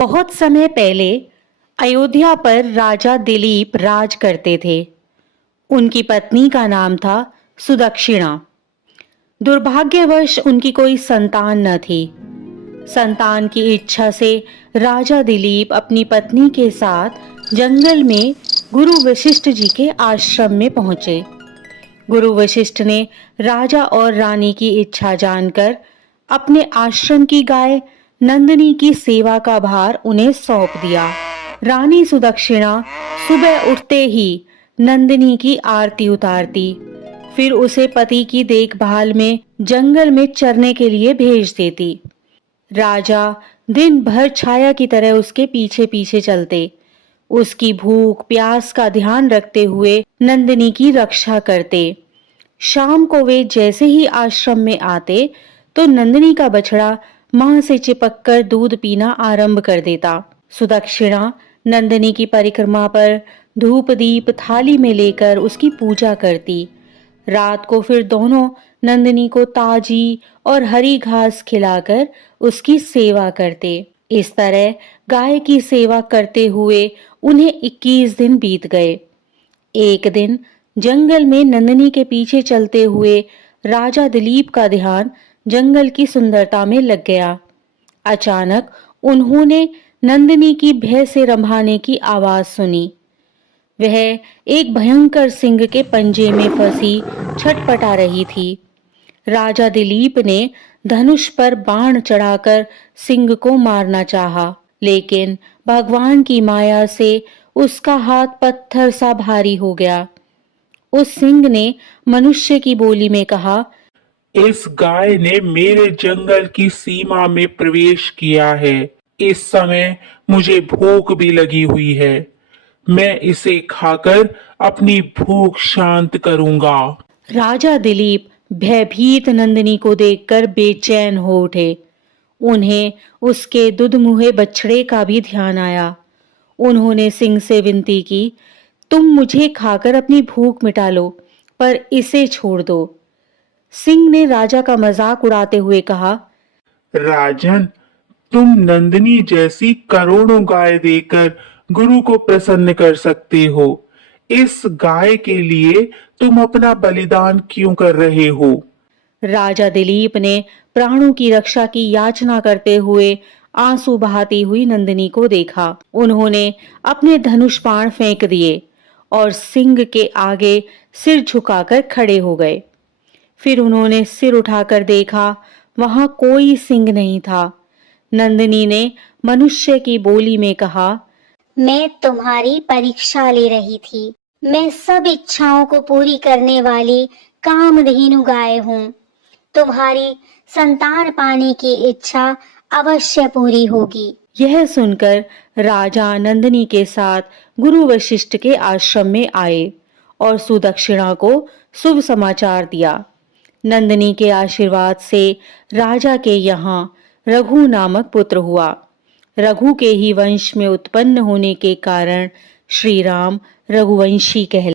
बहुत समय पहले अयोध्या पर राजा दिलीप राज करते थे। उनकी पत्नी का नाम था सुदक्षिणा। दुर्भाग्यवश उनकी कोई संतान न थी। संतान की इच्छा से राजा दिलीप अपनी पत्नी के साथ जंगल में गुरु वशिष्ठ जी के आश्रम में पहुंचे। गुरु वशिष्ठ ने राजा और रानी की इच्छा जानकर अपने आश्रम की गाय नंदिनी की सेवा का भार उन्हें सौंप दिया। रानी सुदक्षिणा सुबह उठते ही नंदिनी की आरती उतारती, फिर उसे पति की देखभाल में जंगल में चरने के लिए भेज देती। राजा दिन भर छाया की तरह उसके पीछे पीछे चलते, उसकी भूख प्यास का ध्यान रखते हुए नंदिनी की रक्षा करते। शाम को वे जैसे ही आश्रम में आते तो नंदिनी का बछड़ा मां से चिपककर दूध पीना आरंभ कर देता। सुदक्षिणा नंदिनी की परिक्रमा पर धूप दीप थाली में लेकर उसकी पूजा करती। रात को फिर दोनों नंदिनी को ताजी और हरी घास खिलाकर उसकी सेवा करते। इस तरह गाय की सेवा करते हुए उन्हें 21 दिन बीत गए। एक दिन जंगल में नंदिनी के पीछे चलते हुए राजा दिलीप का ध्यान जंगल की सुंदरता में लग गया। अचानक उन्होंने नंदिनी की भय से रंभाने की आवाज सुनी। वह एक भयंकर सिंह के पंजे में फंसी छटपटा रही थी। राजा दिलीप ने धनुष पर बाण चढ़ाकर सिंह को मारना चाहा, लेकिन भगवान की माया से उसका हाथ पत्थर सा भारी हो गया। उस सिंह ने मनुष्य की बोली में कहा, इस गाय ने मेरे जंगल की सीमा में प्रवेश किया है। इस समय मुझे भूख भी लगी हुई है। मैं इसे खाकर अपनी भूख शांत करूंगा। राजा दिलीप भयभीत नंदिनी को देखकर बेचैन हो उठे। उन्हें उसके दुधमुहे बछड़े का भी ध्यान आया। उन्होंने सिंह से विनती की, तुम मुझे खाकर अपनी भूख मिटा लो, पर इसे छोड़ दो। सिंह ने राजा का मजाक उड़ाते हुए कहा, राजन, तुम नंदिनी जैसी करोड़ों गाय देकर गुरु को प्रसन्न कर सकते हो। इस गाय के लिए तुम अपना बलिदान क्यों कर रहे हो? राजा दिलीप ने प्राणों की रक्षा की याचना करते हुए आंसू बहाती हुई नंदिनी को देखा। उन्होंने अपने धनुष बाण फेंक दिए और सिंह के आगे सिर झुकाकर खड़े हो गए। फिर उन्होंने सिर उठाकर देखा, वहां कोई सिंह नहीं था। नंदिनी ने मनुष्य की बोली में कहा, मैं तुम्हारी परीक्षा ले रही थी। मैं सब इच्छाओं को पूरी करने वाली कामधेनु गाय हूँ। तुम्हारी संतान पाने की इच्छा अवश्य पूरी होगी। यह सुनकर राजा नंदिनी के साथ गुरु वशिष्ठ के आश्रम में आए और सुदक्षिणा को शुभ समाचार दिया। नंदिनी के आशीर्वाद से राजा के यहाँ रघु नामक पुत्र हुआ। रघु के ही वंश में उत्पन्न होने के कारण श्री राम रघुवंशी कहलाए।